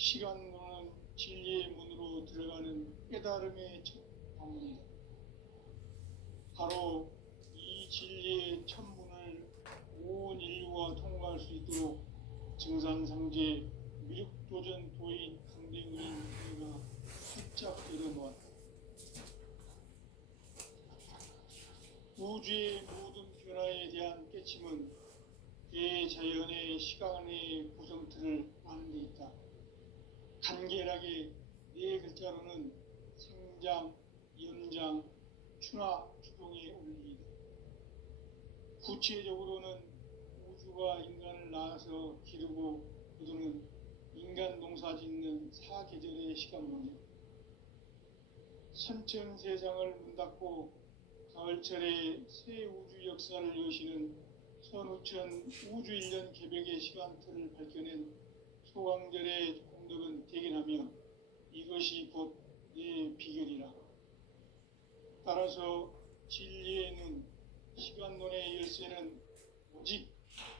시간문은 진리의 문으로 들어가는 깨달음의 첫 방문이다. 바로 이 진리의 첫 문을 온 인류가 통과할 수 있도록 증산상제 미륵도전 도인 강대은인 그가 활짝 열어놓았다. 우주의 모든 변화에 대한 깨침은 대자연의 시간의 구성틀을 아는 데 있다. 간결하게 네 글자로는 생장, 연장, 추나 추동의 원리이다. 구체적으로는 우주가 인간을 낳아서 기르고 거두는 인간 농사 짓는 사계절의 시간문이다. 선천세상을 문닫고 가을철에 새 우주 역사를 여시는 선우천 우주일년 개벽의 시간틀을 밝혀낸 소강절의 공덕은 대견하며 이것이 곧 내 비결이라. 따라서 진리의 눈, 시간론의 열쇠는 오직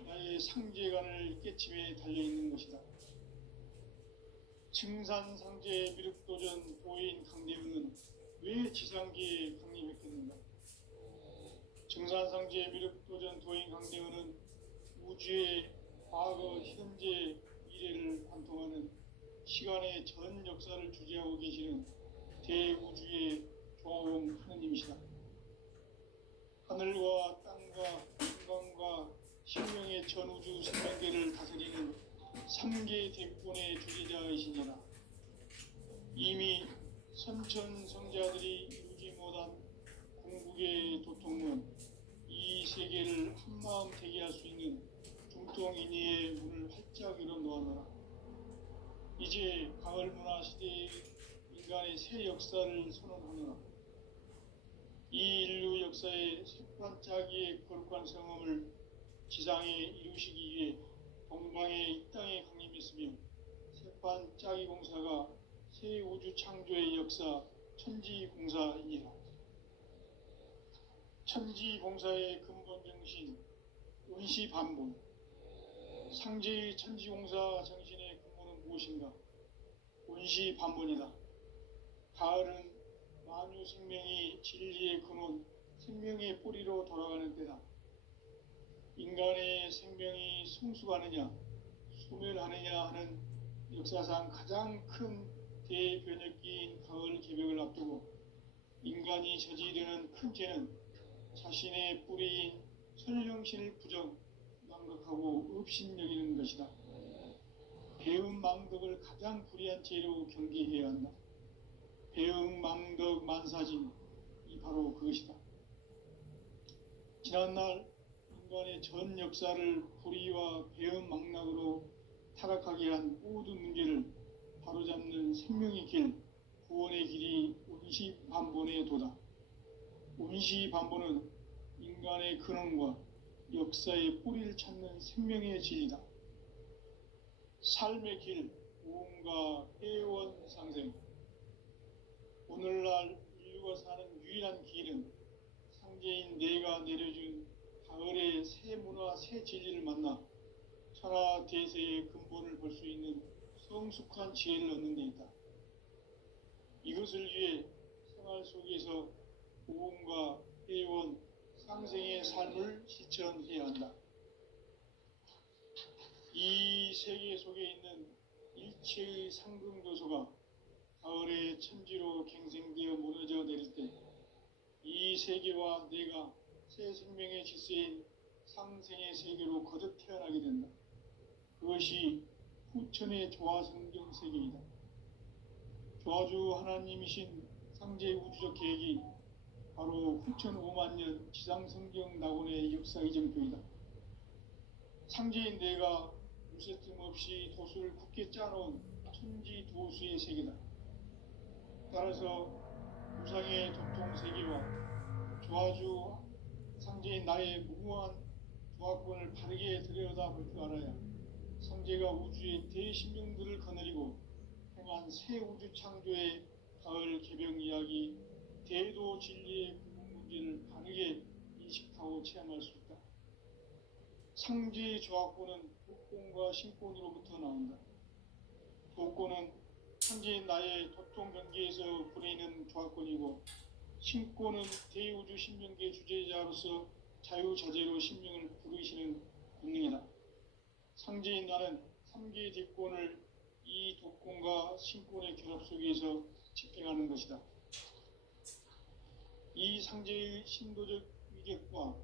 나의 상제관을 깨침에 달려있는 것이다. 증산상제 미륵도전 도인 강대은은 왜 지상기에 강림했겠는가? 증산상제 미륵도전 도인 강대은은 우주의 과거, 현재, 미래를 관통하는 시간의 전 역사를 주재하고 계시는 대우주의 조화용 하느님이시다. 하늘과 땅과 인간과 신명의 전우주 생명계를 다스리는 3계 대권의 주재자이시니라. 이미 선천성자들이 이루지 못한 궁극의 도통문, 이 세계를 한마음 되게 할 수 있는 중통인의의 문을 활짝 열어놓아노라. 이제 가을 문화 시대의 인간의 새 역사를 선언하노라. 이 인류 역사의 색반짝이의 거룩한 성험을 지상에 이루시기 위해 동방의 이 땅에 강림했으며 색반짝이 공사가 새 우주 창조의 역사 천지공사이니라. 천지공사의 근본 정신 운시반본, 상제의 천지공사 정신의 근본은 무엇인가? 운시반본이다. 가을은 만유 생명이 진리의 근원, 생명의 뿌리로 돌아가는 때다. 인간의 생명이 성숙하느냐, 소멸하느냐 하는 역사상 가장 큰 대변혁기인 가을 개벽을 앞두고 인간이 저지르는 큰 죄는 자신의 뿌리인 설령신을 부정, 망각하고 업신여기는 것이다. 배음 망덕을 가장 불의한 죄로 경계해야 한다. 배음 망덕 만사진, 이 바로 그것이다. 지난날 인간의 전 역사를 불의와 배음 망락으로 타락하게 한 모든 문제를 바로잡는 생명의 길, 구원의 길이 운시반본의 도다. 운시반본은 인간의 근원과 역사의 뿌리를 찾는 생명의 진리다. 삶의 길, 무언가 회원 상생. 오늘날 인류가 사는 유일한 길은 상제인 내가 내려준 가을의 새 문화, 새 진리를 만나 천하 대세의 근본을 볼 수 있는 성숙한 지혜를 얻는 데 있다. 이것을 위해 생활 속에서 무언가 회원 상생의 삶을 실천해야 한다. 이 세계 속에 있는 일체의 상승도소가 가을의 천지로 갱생되어 무너져 내릴 때 이 세계와 내가 새 생명의 질서인 상생의 세계로 거듭 태어나게 된다. 그것이 후천의 조화성경 세계이다. 조화주 하나님이신 상제 우주적 계획이 바로 후천 5만 년 지상성경 낙원의 역사 이정표이다. 상제인 내가 무쇠틈 없이 도수를 굳게 짜놓은 천지도수의 세계다. 따라서 우상의 도통 세계와 조화주 상제인 나의 무모한 조화권을 바르게 들여다볼 줄 알아야 상제가 우주의 대신명들을 거느리고 행한 새 우주 창조의 가을 개병 이야기, 대도 진리의 구분 문제를 바르게 인식하고 체험할 수 있다. 상제의 조화권은 복권과 신권으로부터 나온다. 도권은 현재 나의 도통 경계에서 부리는 조합권이고, 신권은 대우주 신명계 주제자로서 자유자재로 신명을 부르시는 권능이다. 상제인 나는 3개의 대권을 이 도권과 신권의 결합 속에서 집행하는 것이다. 이 상제의 신도적 위격과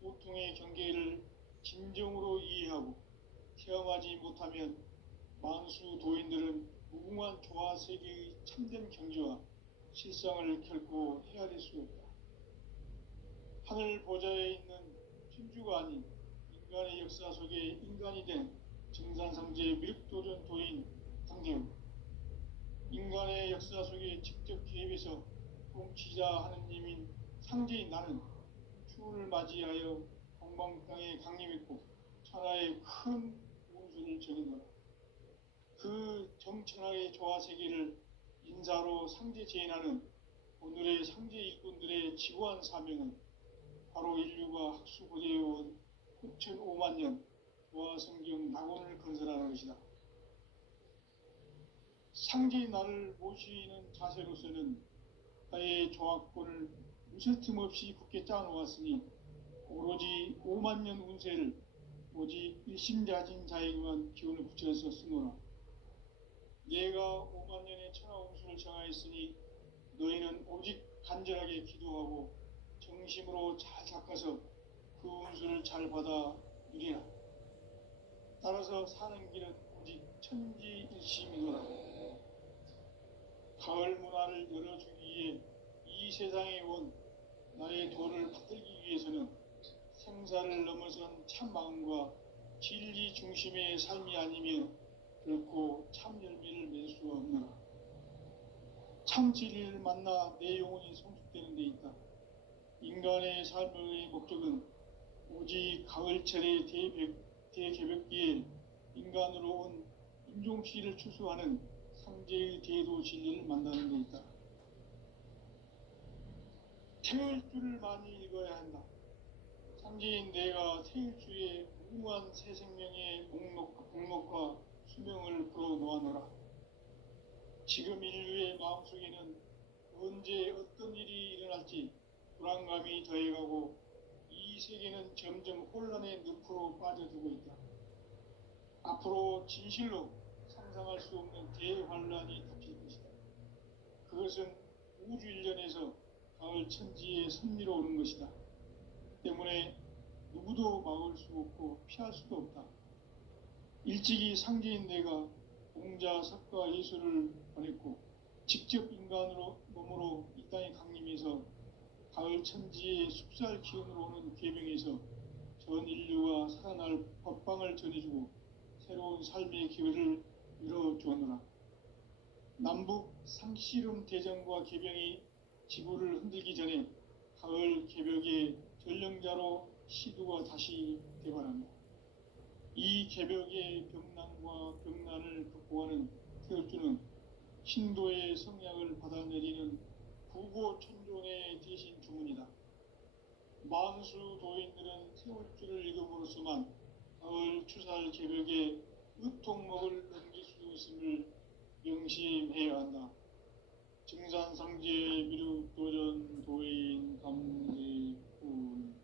보통의 경계를 진정으로 이해하고 체험하지 못하면 만수 도인들은 무궁한 조화 세계의 참된 경지와 실상을 결코 헤아릴 수 없다. 하늘 보좌에 있는 천주가 아닌 인간의 역사 속에 인간이 된 정산상제 미륵도전 도인 당대우, 인간의 역사 속에 직접 개입해서 통치자 하느님인 상제인 나는 추운을 맞이하여 동방땅에 강림했고 천하의 큰 운수를 전했노라. 그 정천하의 조화세계를 인사로 상제 제인하는 오늘의 상제 일꾼들의 지고한 사명은 바로 인류가 학수고대해온 6,500만 년 조화성경 낙원을 건설하는 것이다. 상제의 나를 모시는 자세로서는 나의 조합권을 무슨 틈 없이 굳게 짜놓았으니 오로지 5만 년 운세를 오직 일심자진 자에게만 기운을 붙여서 쓰노라. 내가 5만 년의 천하 운수를 정하였으니 너희는 오직 간절하게 기도하고 정심으로 잘 닦아서 그 운수를 잘 받아 누리라. 따라서 사는 길은 오직 천지일심이노라. 가을 문화를 열어주기 위해 이 세상에 온 나의 도를 받들기 위해서는 생사를 넘어선 참 마음과 진리 중심의 삶이 아니면 결코 참 열매를 맺을 수 없노라. 참 진리를 만나 내 영혼이 성숙되는 데 있다. 인간의 삶의 목적은 오직 가을철의 대개벽기에 인간으로 온 인종씨를 추수하는 상제의 대도 진리를 만나는 데 있다. 태울 줄을 많이 읽어야 한다. 상제인 내가 태울 주의 무궁한 새 생명의 목록과 수명을 풀어놓아노라. 지금 인류의 마음속에는 언제 어떤 일이 일어날지 불안감이 더해가고 이 세계는 점점 혼란의 늪으로 빠져들고 있다. 앞으로 진실로 상상할 수 없는 대환란이 닥칠 것이다. 그것은 우주 일련에서 가을 천지의 섭리로 오는 것이다. 때문에 누구도 막을 수 없고 피할 수도 없다. 일찍이 상제인 내가 공자, 석가, 예수를 보냈고 직접 인간으로 몸으로 이 땅에 강림해서 가을 천지의 숙살 기운으로 오는 계명에서 전 인류가 살아날 법방을 전해주고 새로운 삶의 기회를 이뤄주었노라. 남북 상씨름 대전과 개병이 지구를 흔들기 전에 가을 개벽의 전령자로 시두가 다시 되관한다. 이 개벽의 병난과 병난을 극복하는 태울주는 신도의 성약을 받아내리는 구고천존의 대신 주문이다. 만수 도인들은 태울주를 읽음으로써만 가을 추살 개벽의 으통목을 넘길 수 있음을 명심해야 한다. 증산상제 미륵도전 도인 감대군.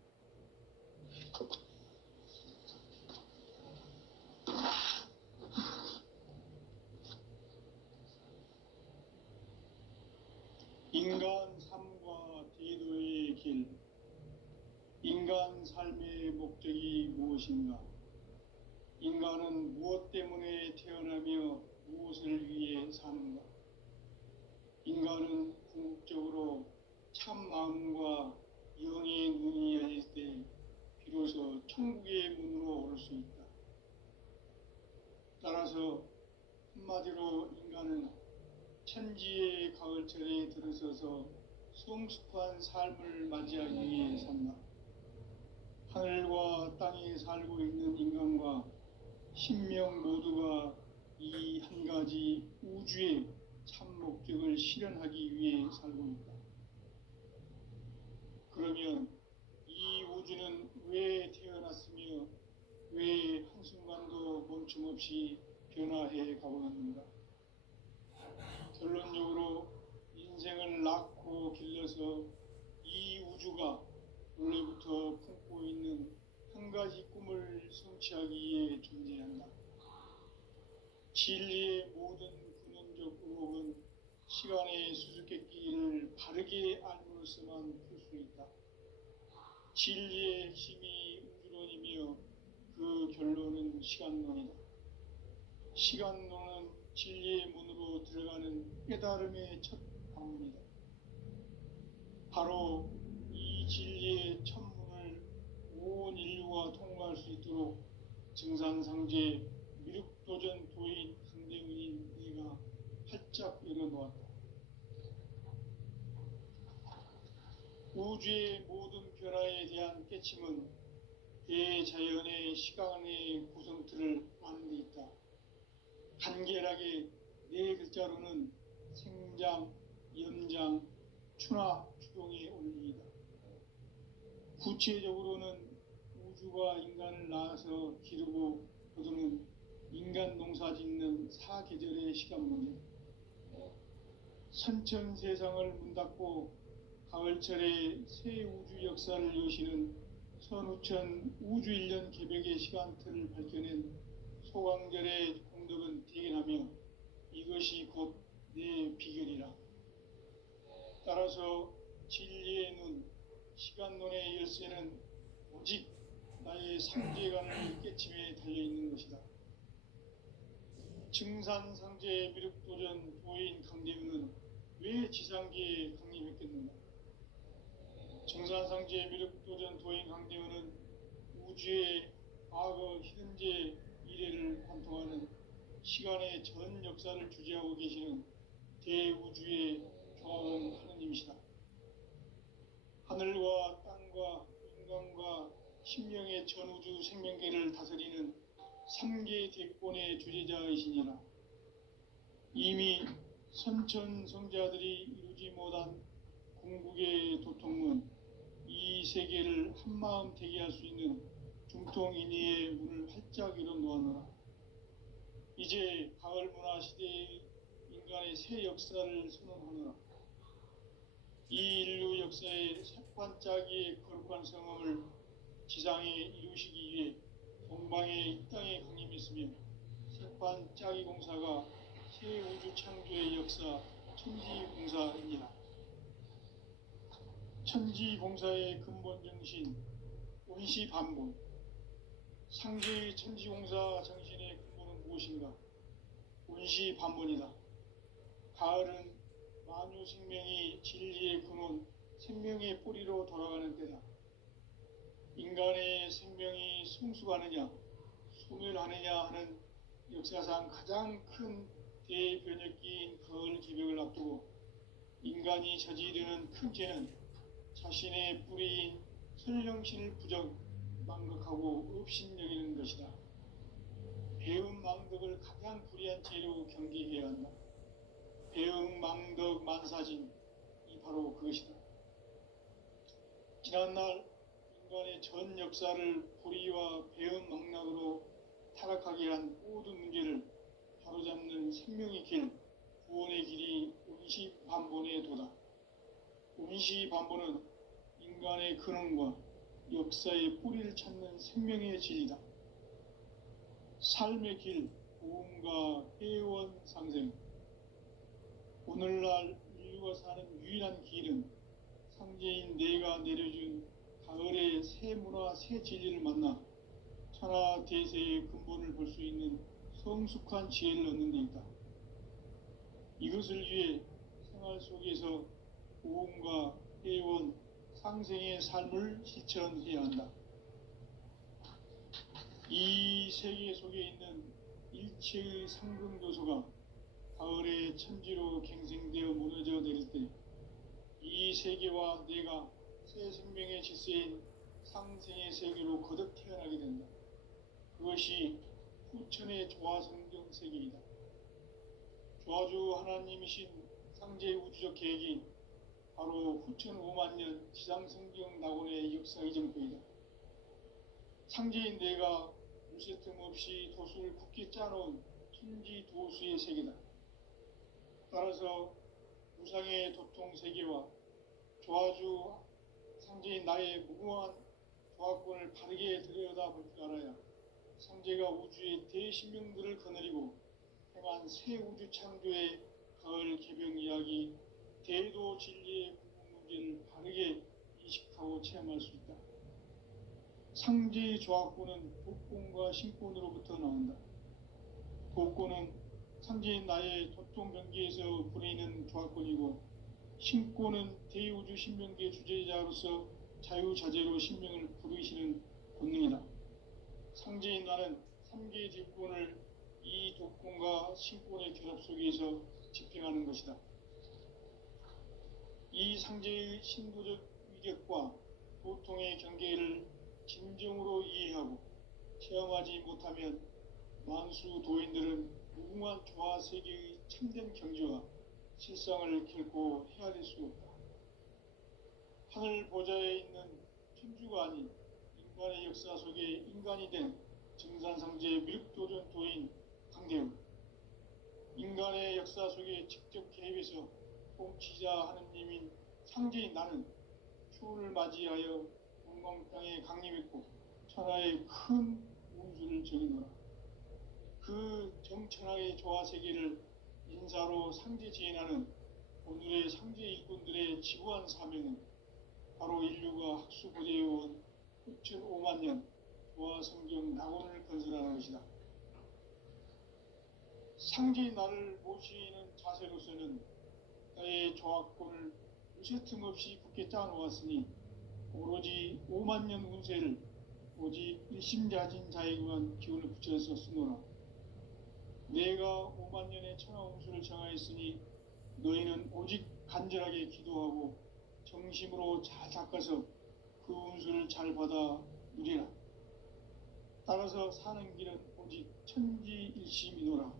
인간 삶과 대도의 길. 인간 삶의 목적이 무엇인가? 인간은 무엇 때문에 태어나며 무엇을 위해 사는가? 인간은 궁극적으로 참 마음과 영의 눈이 열릴 때 비로소 천국의 문으로 오를 수 있다. 따라서 한마디로 인간은 천지의 가을철에 들어서서 성숙한 삶을 맞이하기 위해 산다. 하늘과 땅에 살고 있는 인간과 신명 모두가 이 한 가지 우주의 참 목적을 실현하기 위해 살고 있다. 그러면 이 우주는 왜 태어났으며 왜 한순간도 멈춤없이 변화해 가고 있는가? 결론적으로 인생을 낳고 길러서 이 우주가 원래부터 품고 있는 한 가지 꿈을 성취하기 위해 존재한다. 진리의 모든 근원적 의혹은 시간의 수수께끼를 바르게 알므로써만 풀 수 있다. 진리의 핵심이 우주론이며 그 결론은 시간론이다. 시간론은 진리의 문으로 들어가는 깨달음의 첫 방문이다. 바로 이 진리의 첫 문을 온 인류가 통과할 수 있도록 증산상제 미륵도전 도인 강대문인 네가 활짝 열어놓았다. 우주의 모든 변화에 대한 깨침은 대자연의 시간의 구성틀을 아는 데 있다. 간결하게 네 글자로는 생장, 연장, 추나 추동의 원리이다. 구체적으로는 우주가 인간을 낳아서 기르고 거두는 인간 농사 짓는 사계절의 시간문제, 선천 세상을 문 닫고 가을철에 새 우주 역사를 여시는 선우천 우주 1년 개벽의 시간틀을 밝혀낸 소강절의 공덕은 대견하며 이것이 곧 내 비결이라. 따라서 진리의 눈, 시간론의 열쇠는 오직 나의 상제관을 깨침에 달려있는 것이다. 증산상제 미륵도전 도인 강대윤은 왜 지상계에 강림했겠는가? 증산상제 미륵도전 도인 강대윤은 우주의 과거, 현재, 미래를 관통하는 시간의 전 역사를 주재하고 계시는 대우주의 조화원 하느님이시다. 하늘과 땅과 인간과 신명의 전우주 생명계를 다스리는 3계 대권의 주재자이시니라. 이미 선천성자들이 이루지 못한 궁극의 도통은 이 세계를 한마음 되게 할 수 있는 중통인의의 문을 활짝 열어놓았노라. 이제 가을 문화 시대의 인간의 새 역사를 선언하노라. 이 인류 역사의 새반짝이의 거룩한 성험을 지상에 이루시기 위해 동방의 이 땅에 강림했으며 새반짝이 공사가 새 우주 창조의 역사 천지공사입니다. 천지공사의 근본 정신 온시반본, 상제의 천지공사 정신의 근본은 무엇인가? 온시반본이다. 가을은 만유 생명이 진리의 근원, 생명의 뿌리로 돌아가는 때다. 인간의 생명이 성숙하느냐, 소멸하느냐 하는 역사상 가장 큰 대변혁기인 가을 개벽을 앞두고 인간이 저지르는 큰 죄는 자신의 뿌리인 선령신을 부정, 망각하고 업신여기는 것이다. 배움 망덕을 가장 불의한 죄로 경계해야 한다. 배움 망덕 만사진이 바로 그것이다. 지난날 인간의 전 역사를 불의와 배움 망락으로 타락하게 한 모든 문제를 바로잡는 생명의 길, 구원의 길이 온시반본의 도다. 온시반본은 인간의 근원과 역사의 뿌리를 찾는 생명의 진리다. 삶의 길, 고음과 회원 상생. 오늘날 인류가 사는 유일한 길은 상제인 내가 내려준 가을의 새 문화, 새 진리를 만나 천하 대세의 근본을 볼 수 있는 성숙한 지혜를 얻는 데 있다. 이것을 위해 생활 속에서 고음과 회원, 상생의 삶을 실천해야 한다. 이 세계 속에 있는 일체의 상승교소가 가을의 천지로 갱생되어 무너져 내릴 때 이 세계와 내가 새 생명의 질서인 상생의 세계로 거듭 태어나게 된다. 그것이 후천의 조화성경 세계이다. 조화주 하나님이신 상제의 우주적 계획이 바로 후천 5만 년 지상성경 낙원의 역사 이정표이다. 상제인 내가 물새 틈 없이 도수를 굳게 짜놓은 천지 도수의 세계다. 따라서 우상의 도통 세계와 조화주 상제인 나의 무궁한 조화권을 바르게 들여다볼 줄 알아야 상제가 우주의 대신명들을 거느리고 행한 새 우주 창조의 가을 개병 이야기, 대도 진리의 궁극 문제를 바르게 인식하고 체험할 수 있다. 상제의 조화권은 도권과 신권으로부터 나온다. 도권은 상제인 나의 도통 경계에서 부리는 조화권이고, 신권은 대우주 신명계 주제자로서 자유자재로 신명을 부르시는 본능이다. 상제인 나는 3개의 뒷권을 이 도권과 신권의 결합 속에서 집행하는 것이다. 이 상제의 신도적 위격과 도통의 경계를 진정으로 이해하고 체험하지 못하면 만수 도인들은 무궁한 조화 세계의 참된 경지와 실상을 결코 헤아릴 수 없다. 하늘 보좌에 있는 천주가 아닌 인간의 역사 속에 인간이 된 증산상제 미륵도전 도인 강대웅, 인간의 역사 속에 직접 개입해서 통치자 하느님인 상제인 나는 추후를 맞이하여 동방 땅에 강림했고 천하의 큰 운수를 정의노라. 그 정천하의 조화 세계를 인사로 상제 지인하는 오늘의 상제 일꾼들의 지구한 사명은 바로 인류가 학수고대해온 6,5만 년 조화 성경 낙원을 건설하는 것이다. 상제인 나를 모시는 자세로서는 나의 조화권을 무쇠틈 없이 굳게 짜놓았으니 오로지 5만 년 운세를 오직 일심자진 자에게만 기운을 붙여서 쓰노라. 내가 5만 년의 천하 운수를 정하였으니 너희는 오직 간절하게 기도하고 정심으로 잘 닦아서 그 운수를 잘 받아 누리라. 따라서 사는 길은 오직 천지일심이노라.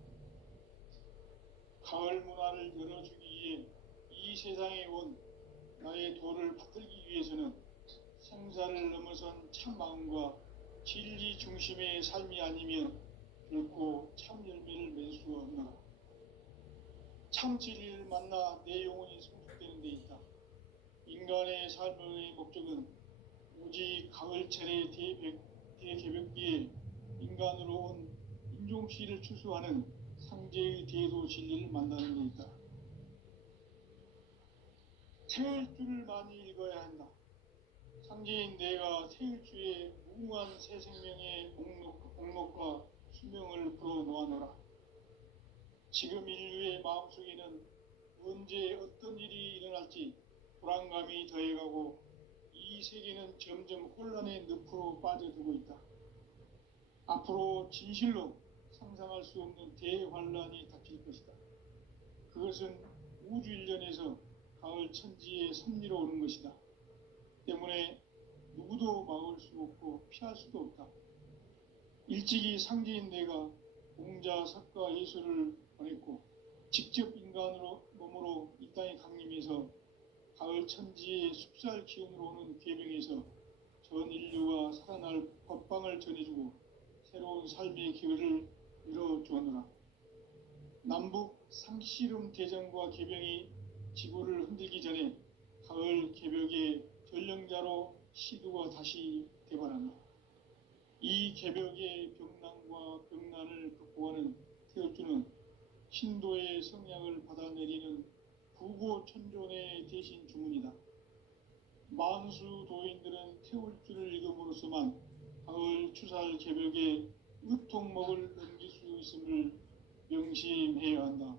가을 문화를 열어주기 위해 이 세상에 온 나의 도를 받들기 위해서는 생사를 넘어선 참 마음과 진리 중심의 삶이 아니면 결코 참 열매를 맺을 수 없노라. 참 진리를 만나 내 영혼이 성숙되는 데 있다. 인간의 삶의 목적은 오직 가을철의 대개벽기에 인간으로 온 인종씨를 추수하는 상제의 대도 진리를 만나는 데 있다. 태일주를 많이 읽어야 한다. 상제인 내가 태일주의 무궁한 새 생명의 목록과 수명을 풀어놓아노라. 지금 인류의 마음속에는 언제 어떤 일이 일어날지 불안감이 더해가고 이 세계는 점점 혼란의 늪으로 빠져들고 있다. 앞으로 진실로 상상할 수 없는 대환란이 닥칠 것이다. 그것은 우주 일련에서 가을 천지의 섭리로 오는 것이다. 때문에 누구도 막을 수 없고 피할 수도 없다. 일찍이 상제인 내가 공자, 석가, 예수를 보냈고 직접 인간으로 몸으로 이 땅에 강림해서 가을 천지의 숲살 기운으로 오는 계명에서 전 인류가 살아날 법방을 전해주고 새로운 삶의 기회를 열어주었노라. 남북 상씨름 대전과 개병이 지구를 흔들기 전에 가을 개벽의 전령자로 시두가 다시 되발한다. 이 개벽의 병난과 병난을 극복하는 태울주는 신도의 성향을 받아내리는 부고천존의 대신 주문이다. 만수 도인들은 태울주를 읽음으로써만 가을 추살 개벽의 으통목을 넘길 수 있음을 명심해야 한다.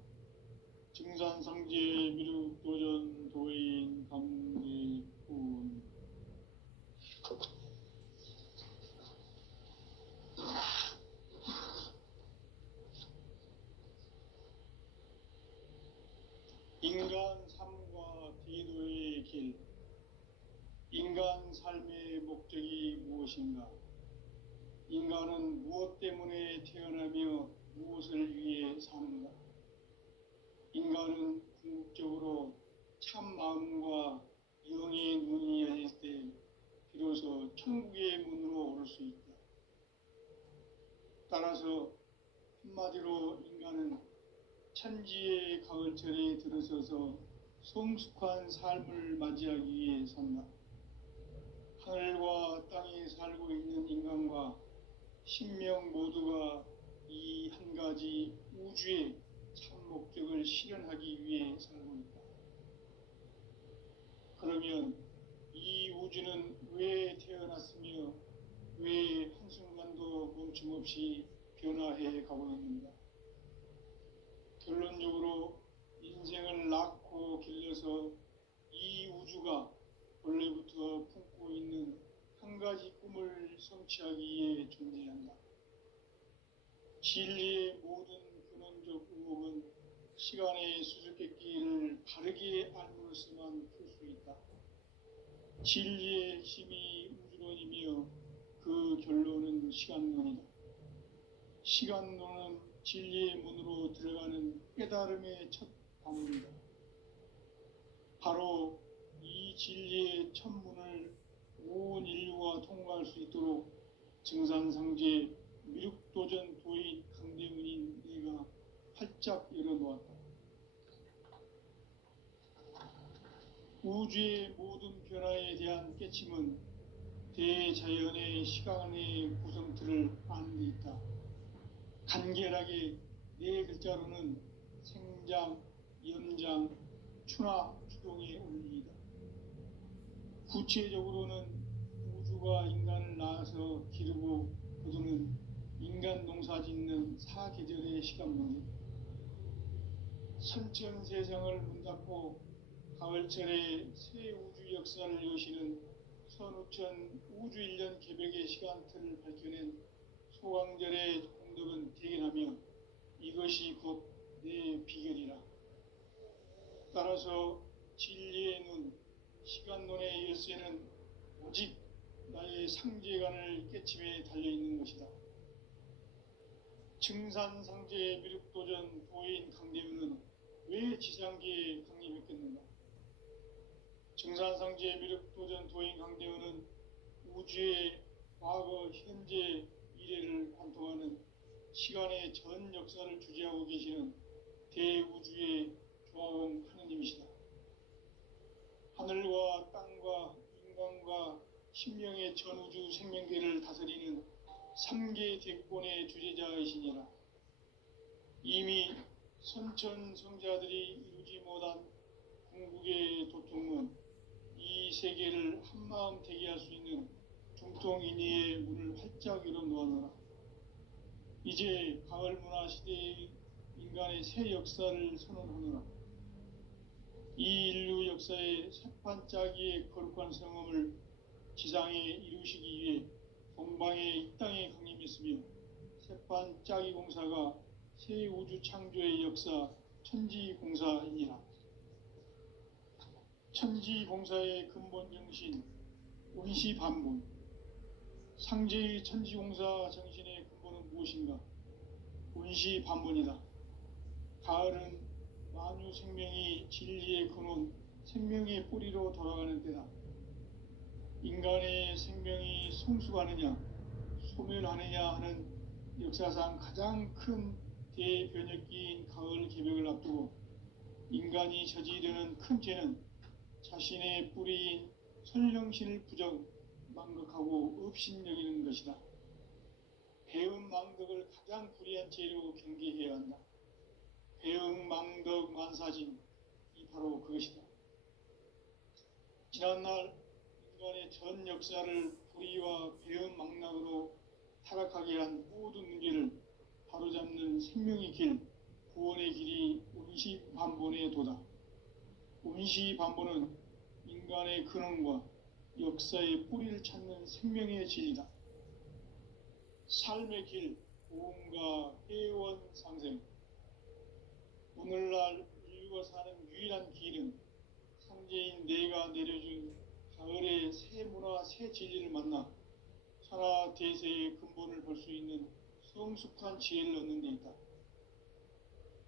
증산상제 미륵도전 도인 강대훈. 인간 삶과 대도의 길. 인간 삶의 목적이 무엇인가? 인간은 무엇 때문에 태어나며 무엇을 위해 사는가? 인간은 궁극적으로 참 마음과 영의 눈이 열릴 때 비로소 천국의 문으로 오를 수 있다. 따라서 한마디로 인간은 천지의 가을철에 들어서서 성숙한 삶을 맞이하기 위해 산다. 하늘과 땅에 살고 있는 인간과 신명 모두가 이 한 가지 우주의 참 목적을 실현하기 위해 살고 있다. 그러면 이 우주는 왜 태어났으며 왜 한순간도 멈춤없이 변화해 가고 있는가? 결론적으로 인생을 낳고 길러서 이 우주가 원래부터 품고 있는 한 가지 꿈을 성취하기 위해 존재한다. 진리의 모든 근원적 의혹은 시간의 수수께끼를 바르게 알므로서만 풀 수 있다. 진리의 핵심이 우주론이며 그 결론은 시간론이다. 시간론은 진리의 문으로 들어가는 깨달음의 첫 방문이다. 바로 이 진리의 첫 문을 온 인류가 통과할 수 있도록 증산상제 미륵도전 도인 강대문인 내가 활짝 열어놓았다. 우주의 모든 변화에 대한 깨침은 대자연의 시간의 구성틀을 아는 데 있다. 간결하게 네 글자로는 생장, 연장, 추나 추동의 원리이다. 구체적으로는 우주가 인간을 낳아서 기르고 거두는 인간 농사 짓는 사계절의 시간론이다. 선천세상을 문닫고 가을철에 새 우주 역사를 여시는 선우천 우주일년 개벽의 시간틀을 밝혀낸 소강절의 공덕은 대견하며 이것이 곧 내 비결이라. 따라서 진리의 눈, 시간론의 열쇠는 오직 나의 상제관을 깨침에 달려있는 것이다. 증산상제 미륵도전 도인 강대문은 왜 지상계에 강림했겠는가? 증산상제 미륵도전 도인 강대문은 우주의 과거, 현재, 미래를 관통하는 시간의 전 역사를 주재하고 계시는 대우주의 조화원 하느님이시다. 하늘과 땅과 인간과 신명의 전우주 생명계를 다스리는 3계 대권의 주재자이시니라. 이미 선천성자들이 이루지 못한 궁극의 도통은 이 세계를 한마음 되게 할 수 있는 중통인의의 문을 활짝 열어놓았노라. 이제 가을 문화 시대의 인간의 새 역사를 선언하노라. 이 인류 역사의 새판짜기의 거룩한 성험을 지상에 이루시기 위해 동방의 이 땅에 강림했으며 새판짜기 공사가 새 우주 창조의 역사 천지공사이니라. 천지공사의 근본 정신 운시반본. 상제의 천지공사 정신의 근본은 무엇인가? 운시반본이다. 가을은 만유 생명이 진리의 근원, 생명의 뿌리로 돌아가는 때다. 인간의 생명이 성숙하느냐, 소멸하느냐 하는 역사상 가장 큰 대변혁기인 가을 개벽을 앞두고 인간이 저지르는 큰 죄는 자신의 뿌리인 설령신을 부정, 망극하고 업신여기는 것이다. 배음 망덕을 가장 불의한 죄로 경계해야 한다. 배음 망덕 만사진, 이 바로 그것이다. 지난날 인간의 전 역사를 불의와 배음 망락으로 타락하게 한 모든 문제를 바로잡는 생명의 길, 구원의 길이 운시반본의 도다. 운시반본은 인간의 근원과 역사의 뿌리를 찾는 생명의 진리다. 삶의 길, 고음과 회원 상생. 오늘날 인류가 사는 유일한 길은 상제인 내가 내려준 가을의 새 문화, 새 진리를 만나 천하 대세의 근본을 볼 수 있는 성숙한 지혜를 얻는 데 있다.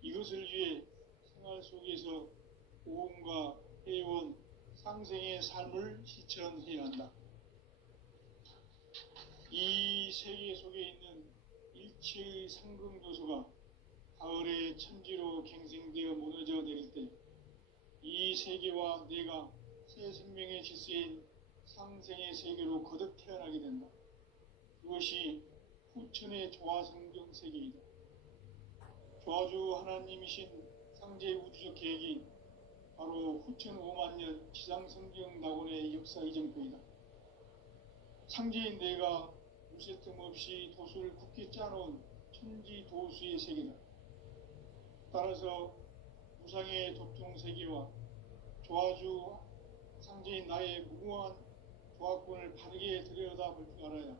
이것을 위해 생활 속에서 고음과 회원, 상생의 삶을 실천해야 한다. 이 세계 속에 있는 일체의 상금 요소가 가을의 천지로 갱생되어 무너져 내릴 때 이 세계와 내가 새 생명의 질서인 상생의 세계로 거듭 태어나게 된다. 그것이 후천의 조화성경 세계이다. 조화주 하나님이신 상제의 우주적 계획이 바로 후천 5만 년 지상성경 낙원의 역사 이전표이다. 상제인 내가 무쇠틈 없이 도수를 굳게 짜놓은 천지 도수의 세계다. 따라서 무상의 도통 세계와 조화주 상제인 나의 무궁한 조화권을 바르게 들여다볼 줄 알아야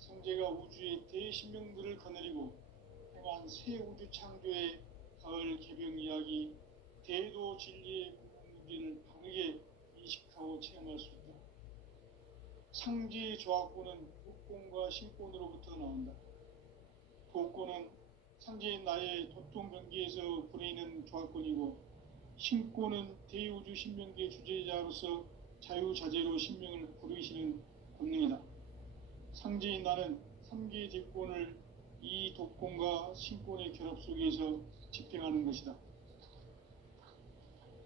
상제가 우주의 대신명들을 거느리고 행한 새 우주 창조의 가을 개병 이야기, 대도 진리의 무게를 바르게 인식하고 체험할 수 있다. 상제의 조화권은 도권과 신권으로부터 나온다. 도권은 상제인 나의 도통 경계에서 부리는 조화권이고, 신권은 대우주 신명계 주제자로서 자유자재로 신명을 부르시는 권능이다. 상제인 나는 3개의 대권을 이 도권과 신권의 결합 속에서 집행하는 것이다.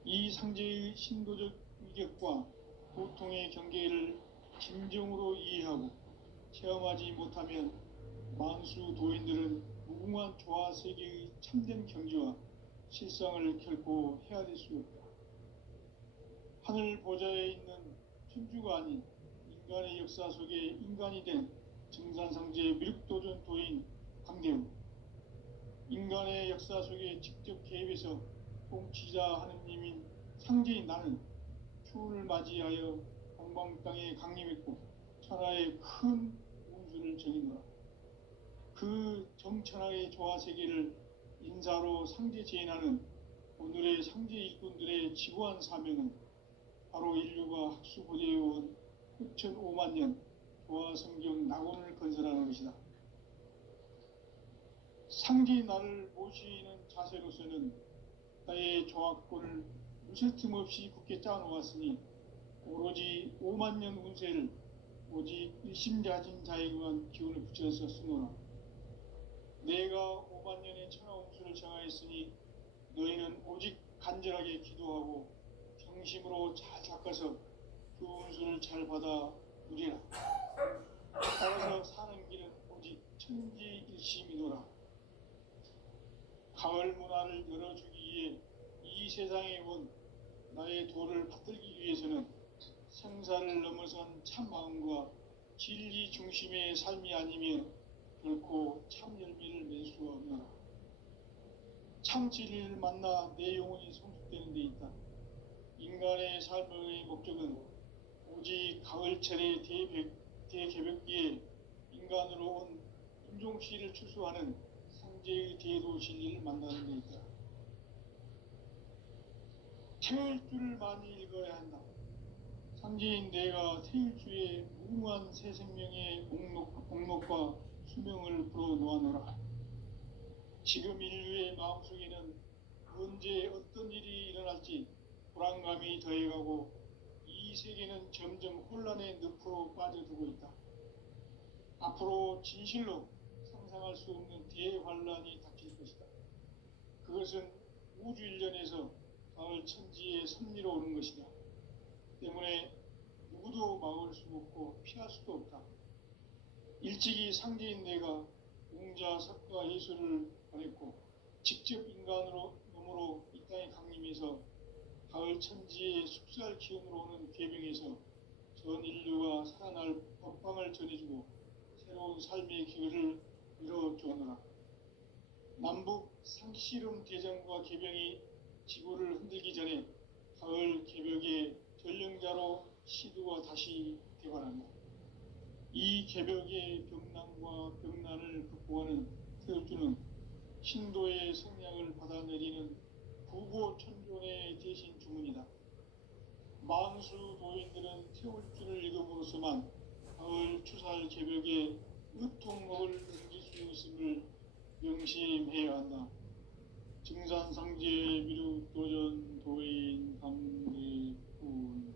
이 상제의 신도적 위격과 도통의 경계를 진정으로 이해하고 체험하지 못하면 만수 도인들은 무궁한 조화 세계의 참된 경지와 실상을 결코 헤아릴 수 없다. 하늘 보좌에 있는 천주가 아닌 인간의 역사 속에 인간이 된 증산상제의 미륵도전 도인 강대우, 인간의 역사 속에 직접 개입해서 통치자 하느님인 상제인 나는 추운을 맞이하여 동방 땅에 강림했고 천하의 큰 운수를 정의노라. 그 정천하의 조화 세계를 인사로 상제 제인하는 오늘의 상제 일꾼들의 지구한 사명은 바로 인류가 학수고대해온 후천 5만 년 조화 성경 낙원을 건설하는 것이다. 상제의 나를 모시는 자세로서는 나의 조화권을 무쇠틈 없이 굳게 짜놓았으니 오로지 5만 년 운세를 오직 일심자진 자에게만 기운을 붙여서 쓰노라. 내가 5만 년의 천하운수를 정하였으니 너희는 오직 간절하게 기도하고 정심으로 잘 닦아서 그 운수를 잘 받아 누리라. 따라서 사는 길은 오직 천지일심이노라. 가을 문화를 열어주기 위해 이 세상에 온 나의 도를 받들기 위해서는 생사를 넘어선 참 마음과 진리 중심의 삶이 아니면 결코 참 열매를 맺을 수 없노라. 참 진리를 만나 내 영혼이 성숙되는 데 있다. 인간의 삶의 목적은 오직 가을철의 대개벽기에 인간으로 온 인종시를 추수하는 상제의 대도 진리를 만나는 데 있다. 태일주를 많이 읽어야 한다. 상제인 내가 태일주의 무궁한 새 생명의 목록과 수명을 불어놓아노라. 지금 인류의 마음속에는 언제 어떤 일이 일어날지 불안감이 더해가고 이 세계는 점점 혼란의 늪으로 빠져들고 있다. 앞으로 진실로 상상할 수 없는 대환란이 닥칠 것이다. 그것은 우주 일련에서 가을 천지의 섭리로 오는 것이다. 때문에 누구도 막을 수 없고 피할 수도 없다. 일찍이 상제인 내가 웅자 석가 예수를 보냈고 직접 인간으로 몸으로 이 땅에 강림해서 가을 천지의 숙살 기운으로 오는 계병에서 전 인류가 살아날 법방을 전해주고 새로운 삶의 기회를 이뤄주오노라. 남북 상씨름 대전과 계병이 지구를 흔들기 전에 가을 개벽의 전령자로 시두가 다시 개발한다. 이 개벽의 병난과 병난을 극복하는 태울주는 신도의 성량을 받아내리는 부고천존의 대신 주문이다. 만수 도인들은 태울주를 읽음으로써만 가을 추살 개벽의 의통목을 넘길 수 있음을 명심해야 한다. 증산상제 미륵도전 도인 강대군.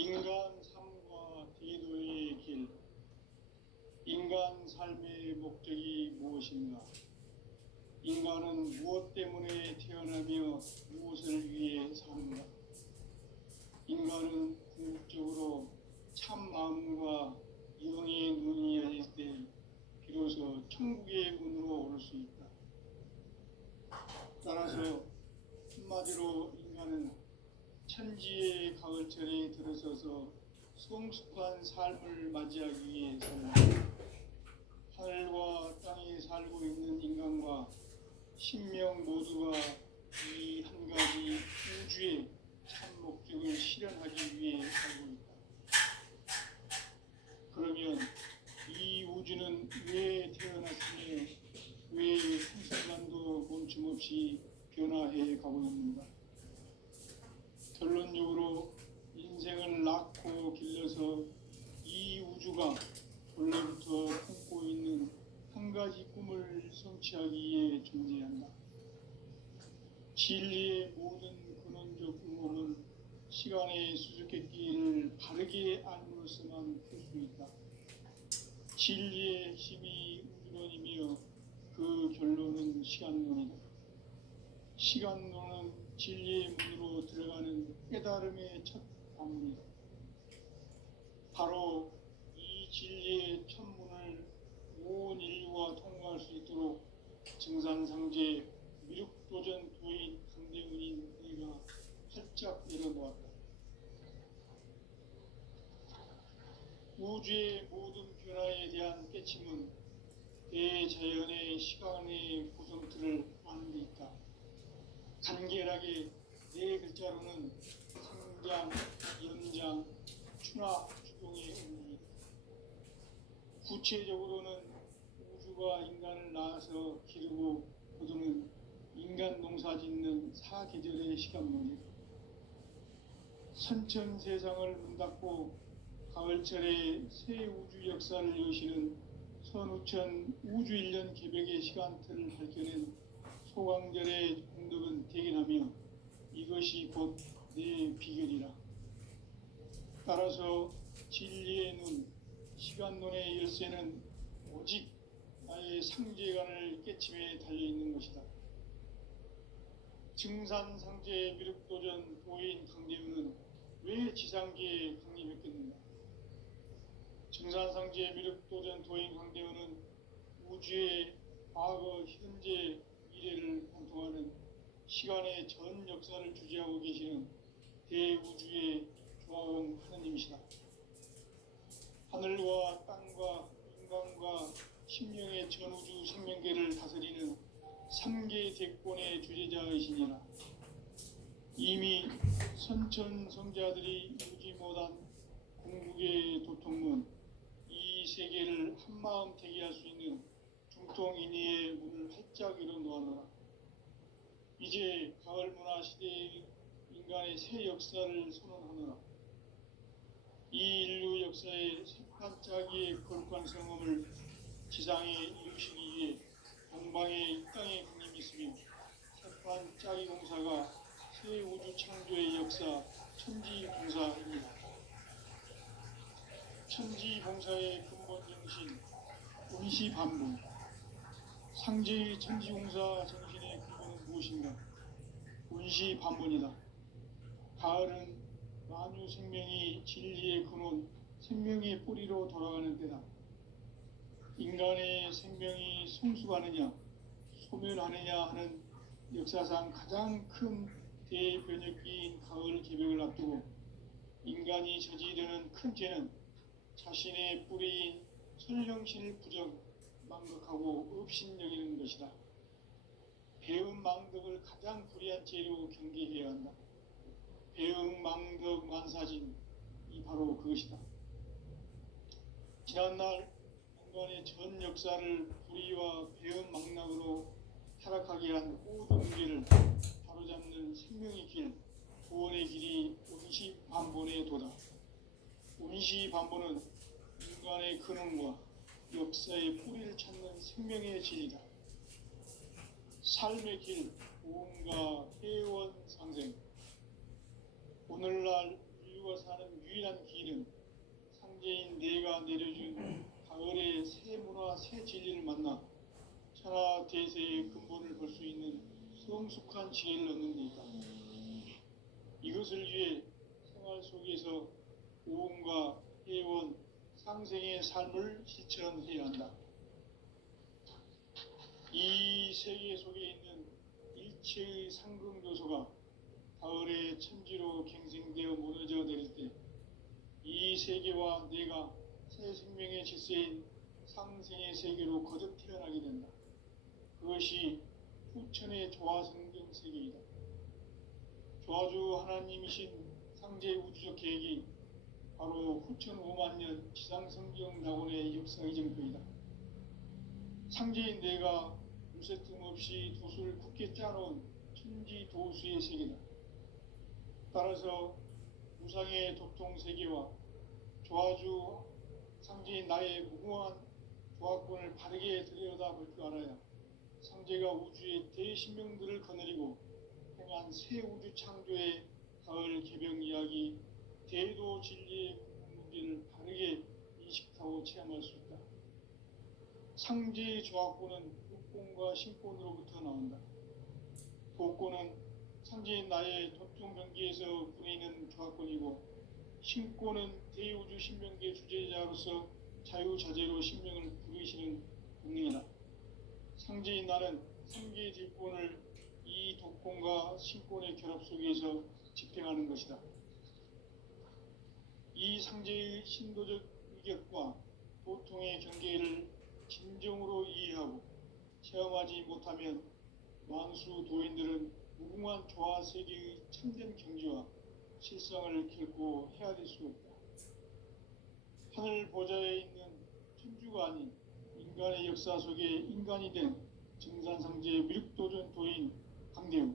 인간 삶과 대도의 길. 인간 삶의 목적이 무엇인가? 인간은 무엇 때문에 태어나며 무엇을 위해 사는가? 인간은 궁극적으로 참 마음과 영의 눈이 열릴 때 비로소 천국의 문으로 오를 수 있다. 따라서 한마디로 인간은 천지의 가을철에 들어서서 성숙한 삶을 맞이하기 위해 산다. 하늘과 땅에 살고 있는 인간과 신명 모두가 이 한 가지 우주의 참 목적을 실현하기 위해 살고 있다. 그러면 이 우주는 왜 태어났으며 왜 한순간도 멈춤없이 변화해 가고 있는가? 결론적으로 인생을 낳고 길러서 이 우주가 원래부터 품고 있는 한 가지 꿈을 성취하기 위해 존재한다. 진리의 모든 근원적 의혹은 시간의 수수께끼를 바르게 알므로서만 풀 수 있다. 진리의 핵심이 우주론이며 그 결론은 시간론이다. 시간론은 진리의 문으로 들어가는 깨달음의 첫 방문이다. 바로 이 진리의 첫 문을 온 인류가 통과할 수 있도록 증산상제 미륵도전 도인 강대훈인 내가 활짝 열어놓았다. 우주의 모든 변화에 대한 깨침은 대자연의 시간의 구성틀을 아는 데 있다. 간결하게 네 글자로는 성장, 연장, 추나, 추동의 의미이다. 구체적으로는 우주가 인간을 낳아서 기르고 거두는 인간 농사 짓는 사계절의 시간론이다. 선천 세상을 문 닫고 가을철에 새 우주 역사를 여시는 선우천 우주 1년 개벽의 시간틀을 밝혀낸 소강절의 공덕은 대견하며 이것이 곧 내 비결이라. 따라서 진리의 눈, 시간론의 열쇠는 오직 나의 상제관을 깨침에 달려있는 것이다. 증산상제 미륵도전 도인 강대훈은 왜 지상계에 강림했겠는가? 증산상제 미륵도전 도인 강대훈은 우주의 과거, 현재, 미래를 관통하는 시간의 전 역사를 주재하고 계시는 대우주의 조화원 하느님이시다. 하늘과 땅과 인간과 심령의 전우주 생명계를 다스리는 3계 대권의 주재자이시니라. 이미 선천성자들이 유지 못한 궁극의 도통문, 이 세계를 한마음 되게 할 수 있는 중통인의의 문을 활짝 열어놓아라. 이제 가을 문화 시대의 인간의 새 역사를 선언하노라. 이 인류 역사의 새반짝이의 거룩한 성험을 지상에 이루시기 위해 동방의 이 땅에 강림이 있으며 새반짝이 공사가 새 우주 창조의 역사 천지봉사입니다. 천지봉사의 근본 정신 운시반분. 상제의 천지공사 정신의 근본은 무엇인가? 운시반분이다. 가을은 만유 생명이 진리의 근원, 생명의 뿌리로 돌아가는 때다. 인간의 생명이 성숙하느냐, 소멸하느냐 하는 역사상 가장 큰 대변혁기인 가을 개벽을 앞두고 인간이 저지르는 큰 죄는 자신의 뿌리인 설령신을 부정, 망극하고 업신여기는 것이다. 배음 망덕을 가장 불의한 죄로 경계해야 한다. 배음 망덕 만사진이 바로 그것이다. 지난날 인간의 전 역사를 불의와 배음 망락으로 타락하게 한 모든 문제를 바로잡는 생명의 길, 구원의 길이 운시반본의 도다. 운시반본은 인간의 근원과 역사의 뿌리를 찾는 생명의 진리다. 삶의 길, 보험과 회원 상생. 오늘날 인류가 사는 유일한 길은 상제인 내가 내려준 가을의 새 문화 새 진리를 만나 천하 대세의 근본을 볼 수 있는 성숙한 지혜를 얻는 데 있다. 이것을 위해 생활 속에서 고음과 회원, 상생의 삶을 실천해야 한다. 이 세계 속에 있는 일체의 상극 요소가 가을의 천지로 갱생되어 무너져 내릴 때 이 세계와 내가 새 생명의 질서인 상생의 세계로 거듭 태어나게 된다. 그것이 후천의 조화성경 세계이다. 조화주 하나님이신 상제 우주적 계획이 바로 후천 5만 년 지상성경 낙원의 역사 이정표이다. 상제인 내가 무쇠 틈 없이 도수를 굳게 짜놓은 천지 도수의 세계다. 따라서 무상의 도통 세계와 조화주 상제인 나의 무궁한 조화권을 바르게 들여다볼 줄 알아야 상제가 우주의 대신명들을 거느리고 행한 새 우주 창조의 가을 개병 이야기 대도 진리의 문제를 바르게 인식하고 체험할 수 있다. 상제의 조화권은 도권과 신권으로부터 나온다. 도권은 상제인 나의 도통 경계에서 부리는 조화권이고 신권은 대우주 신명계 주제자로서 자유자재로 신명을 부르시는 본능이다. 상제인 나는 상계의 뒷권을 이 도권과 신권의 결합 속에서 집행하는 것이다. 이 상제의 신도적 위격과 도통의 경계를 진정으로 이해하고 체험하지 못하면 만수 도인들은 무궁한 조화 세계의 참된 경지와 실상을 결코 헤아릴 수 없다. 하늘 보좌에 있는 천주가 아닌 인간의 역사 속에 인간이 된 정산상제 미륵도전 도인 강대우,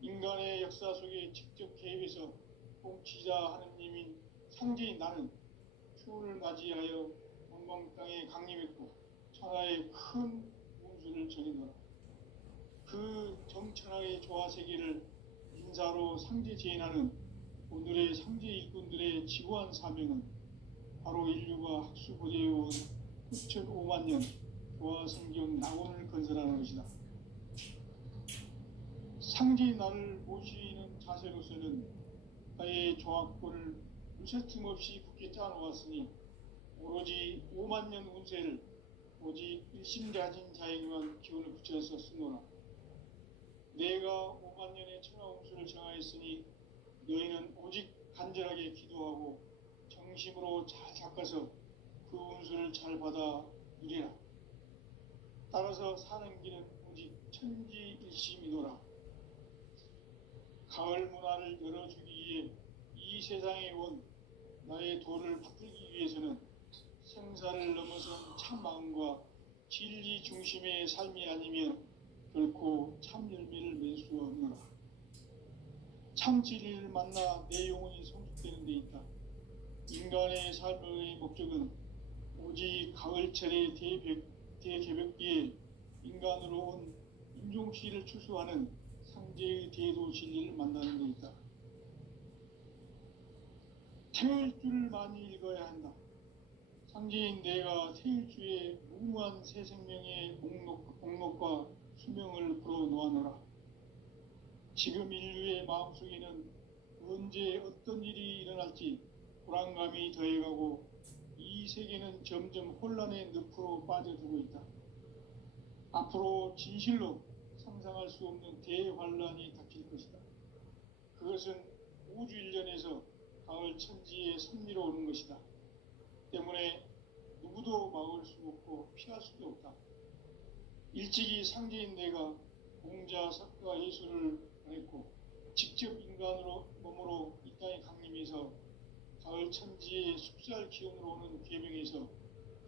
인간의 역사 속에 직접 개입해서 통치자 하느님인 상제인 나는 추운을 맞이하여 원망 땅에 강림했고 천하의 큰 운수를 전이노라. 그 정천하의 조화세계를 인사로 상제 제인하는 오늘의 상제 일꾼들의 지구한 사명은 바로 인류가 학수고대해온 9,5만 년 조화성경 낙원을 건설하는 것이다. 상제인 나를 모시는 자세로서는 나의 조화권을 무쇠 틈 없이 굳게 짜놓았으니 오로지 5만 년 운세를 오직 일심 가진 자에게만 기운을 붙여서 쓰노라. 내가 5만 년의 천하 운수를 정하였으니 너희는 오직 간절하게 기도하고 정심으로 잘 닦아서 그 운수를 잘 받아 누리라. 따라서 사는 길은 오직 천지일심이노라. 가을 문화를 열어주기 위해 이 세상에 온 나의 도를 붙들기 위해서는 생사를 넘어선 참 마음과 진리 중심의 삶이 아니면 결코 참 열매를 맺을 수 없노라. 참 진리를 만나 내 영혼이 성숙되는 데 있다. 인간의 삶의 목적은 오직 가을철의 대개벽기에 인간으로 온 인종시를 추수하는 상제의 대도 진리를 만나는 데 있다. 태일주를 많이 읽어야 한다. 상제인 내가 태일주의 무궁한 새 생명의 목록과 수명을 풀어놓아노라. 지금 인류의 마음속에는 언제 어떤 일이 일어날지 불안감이 더해가고 이 세계는 점점 혼란의 늪으로 빠져들고 있다. 앞으로 진실로 상상할 수 없는 대환란이 닥칠 것이다. 그것은 우주 일련에서 가을 천지의 섭리로 오는 것이다. 때문에 누구도 막을 수 없고 피할 수도 없다. 일찍이 상제인 내가 공자, 석가, 예수를 보냈고 직접 인간으로 몸으로 이 땅에 강림해서 가을 천지의 숲살 기운으로 오는 계명에서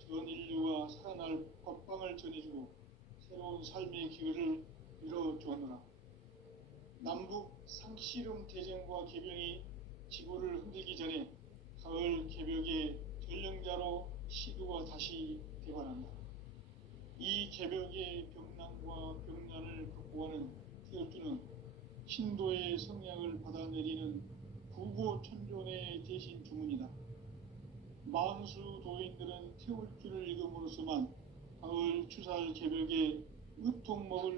전 인류가 살아날 법방을 전해주고 새로운 삶의 기회를 이뤄주었노라. 남북 상씨름 대전과 개병이 지구를 흔들기 전에 가을 개벽의 전령자로 시두가 다시 대관한다. 이 개벽의 병난과 병난을 극복하는 태열주는 신도의 성향을 받아내리는 구고천존의 대신 주문이다. 만수 도인들은 태울주를 읽음으로써만 가을 추살 개벽에 으통 먹을